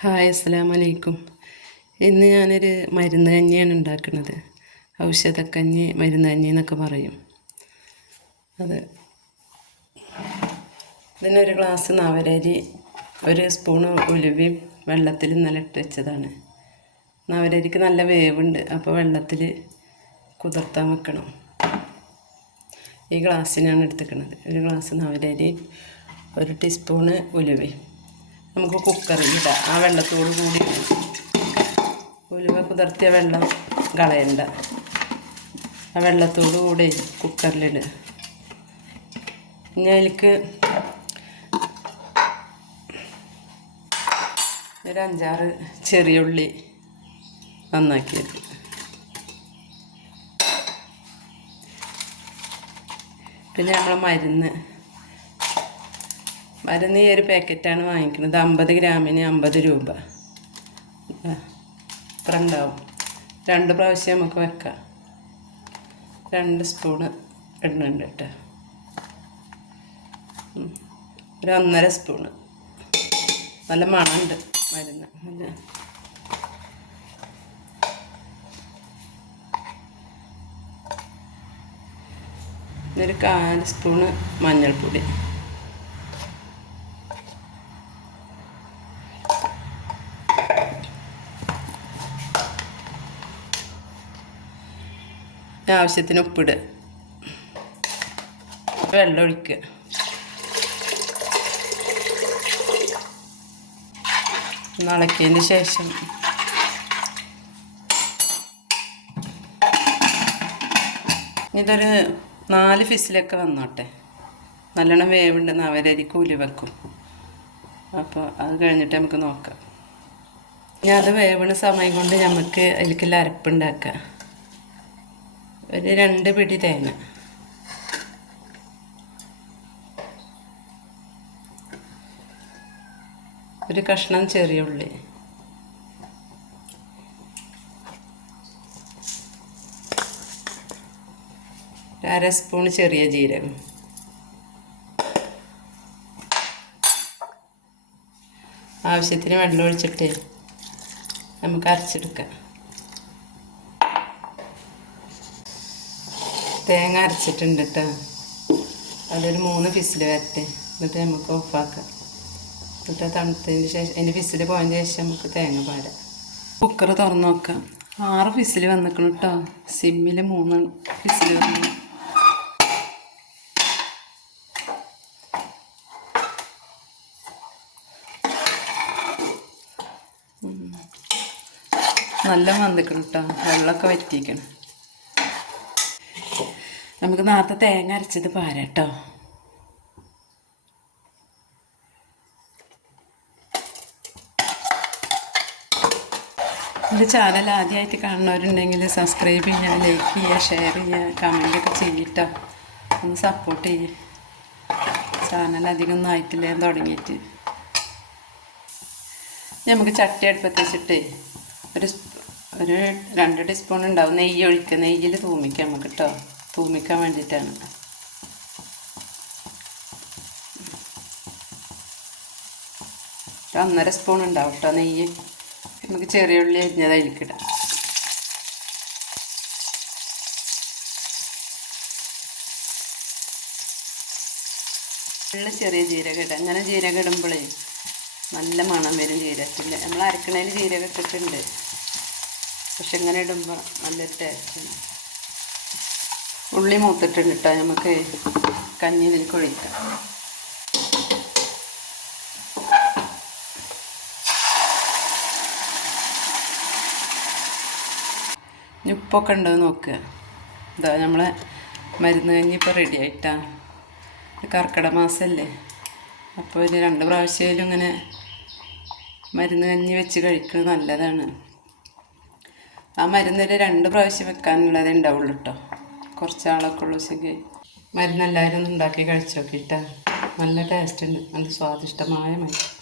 Hi, അസ്സലാമു അലൈക്കും. ഇന്ന് ഞാനൊരു മരുന്ന് കഞ്ഞിയാണ് ഉണ്ടാക്കുന്നത്. ഔഷധക്കഞ്ഞി, മരുന്ന് കഞ്ഞി എന്നൊക്കെ പറയും. ഇതിനൊരു ഗ്ലാസ് നവരരി, ഒരു സ്പൂണ് ഉലുവയും വെള്ളത്തിൽ ഇന്നലെ ഇട്ട് വെച്ചതാണ്. നവരരിക്ക് നല്ല വേവുണ്ട്, അപ്പോൾ വെള്ളത്തിൽ കുതിർത്താൻ വെക്കണം. ഈ ഗ്ലാസ്സിനാണ് എടുത്തിരിക്കുന്നത്. ഒരു ഗ്ലാസ് നവരരി, ഒരു ടീസ്പൂണ് ഉലുവയും. നമുക്ക് കുക്കറിലിടാം. ആ വെള്ളത്തോട് കൂടി ഉലുവ കുതിർത്തിയ വെള്ളം കളയണ്ട. ആ വെള്ളത്തോടു കൂടി കുക്കറിലിടുക. ഇനി അതിലേക്ക് ഒരു 5-6 ചെറിയ ഉള്ളി നന്നാക്കിയത്, പിന്നെ നമ്മളെ മരുന്ന് ഈ ഒരു പാക്കറ്റാണ് വാങ്ങിക്കുന്നത്. 50 ഗ്രാമിന് 50 രൂപ. ഇത്ര ഉണ്ടാവും. 2 പ്രാവശ്യം നമുക്ക് വെക്കാം. 2 സ്പൂണ് ഇടുന്നുണ്ട് കേട്ടോ. ഒരു 1.5 സ്പൂണ്. നല്ല മണമുണ്ട് മരുന്ന്. ഒരു 1/4 സ്പൂണ് മഞ്ഞൾപ്പൊടി. ആവശ്യത്തിന് ഉപ്പിടുക. വെള്ളം ഒഴിക്കുക. ഇളക്കിയതിന് ശേഷം ഇതൊരു 4 ഫിസിലൊക്കെ വന്നോട്ടെ. നല്ലോണം വേവുണ്ട്. നവരരിക്ക് ഉലുവക്കും. അപ്പോൾ അത് കഴിഞ്ഞിട്ട് നമുക്ക് നോക്കാം. ഇനി അത് വേവണ സമയം കൊണ്ട് നമുക്ക് അതിലേക്കുള്ള അരപ്പുണ്ടാക്കാം. ഒരു 2 പിടി തേങ്ങ, ഒരു കഷ്ണം ചെറിയ ഉള്ളി, ഒരു 1/2 സ്പൂൺ ചെറിയ ജീരകം, ആവശ്യത്തിന് വെള്ളം ഒഴിച്ചിട്ട് നമുക്ക് അരച്ചെടുക്കാം. തേങ്ങ അരച്ചിട്ടുണ്ട് കേട്ടോ. അതൊരു 3 ഫിസിൽ വരട്ടെ. എന്നിട്ട് നമുക്ക് ഓഫാക്കാം. എന്നിട്ട് തണുത്തതിന് ശേഷം, അതിൻ്റെ ഫിസിൽ പോയതിന് ശേഷം നമുക്ക് തേങ്ങ പാടാം. കുക്കർ തുറന്ന് നോക്കാം. 6 ഫിസിൽ വന്നിക്കണം കേട്ടോ. സിമ്മിൽ 3 ഫിസിൽ വന്നു. നല്ല വന്നിക്കണം കേട്ടോ. വെള്ളമൊക്കെ വറ്റിക്കണം. നമുക്ക് നേരത്തെ തേങ്ങ അരച്ചത് പാരാം കേട്ടോ. എൻ്റെ ചാനൽ ആദ്യമായിട്ട് കാണുന്നവരുണ്ടെങ്കിൽ സബ്സ്ക്രൈബ് ചെയ്യുക, ലൈക്ക് ചെയ്യുക, ഷെയർ ചെയ്യുക, കമൻറ്റൊക്കെ ചെയ്യട്ടോ. ഒന്ന് സപ്പോർട്ട് ചെയ്യുക. ചാനൽ അധികം ഒന്നും ആയിട്ടില്ല തുടങ്ങിയിട്ട്. നമുക്ക് ചട്ടി അടുപ്പത്ത് വെച്ചിട്ട് ഒരു 2 ടീസ്പൂൺ ഉണ്ടാവും നെയ്യ് ഒഴിക്കുക. നെയ്യിൽ തൂമിക്കാം നമുക്ക് കേട്ടോ. തൂമിക്കാൻ വേണ്ടിയിട്ടാണ്. ഒരു 1.5 സ്പൂൺ ഉണ്ടാവും കേട്ടോ നെയ്യ്. നമുക്ക് ചെറിയ ഉള്ളി അരിഞ്ഞത് അതിലേക്കിടാം. ചെറിയ ജീരകം ഇടാം. അങ്ങനെ ജീരകം ഇടുമ്പോഴേ നല്ല മണം വരും ജീരകത്തിൻ്റെ. നമ്മൾ അരക്കണേൽ ജീരകം ഇട്ടിട്ടുണ്ട്, പക്ഷെ ഇങ്ങനെ ഇടുമ്പോൾ നല്ലൊരു ടേസ്റ്റാണ്. ഉള്ളി മൂത്തിട്ടുണ്ട് കേട്ടോ. നമുക്ക് കഞ്ഞിയിലേക്ക് ഒഴിക്കാം. ഉപ്പൊക്കെ ഉണ്ടോ നോക്കുക. ഇതാ നമ്മളെ മരുന്ന് കഞ്ഞി ഇപ്പോൾ റെഡി ആയിട്ടാണ്. കർക്കിടക മാസമല്ലേ, അപ്പോൾ ഒരു 2 പ്രാവശ്യമായാലും ഇങ്ങനെ മരുന്ന് കഞ്ഞി വെച്ച് കഴിക്കുന്നത് നല്ലതാണ്. ആ മരുന്നൊരു 2 പ്രാവശ്യം വെക്കാനുള്ളതേ ഉണ്ടാവുള്ളൂ കേട്ടോ. കുറച്ചാളൊക്കെ ഉള്ളൂ. വെച്ചെങ്കിൽ മരുന്നെല്ലാവരും ഒന്ന് ഉണ്ടാക്കി കഴിച്ചു നോക്കിയിട്ടാ. നല്ല ടേസ്റ്റ് ഉണ്ട്. നല്ല സ്വാദിഷ്ടമായ മരുന്ന്.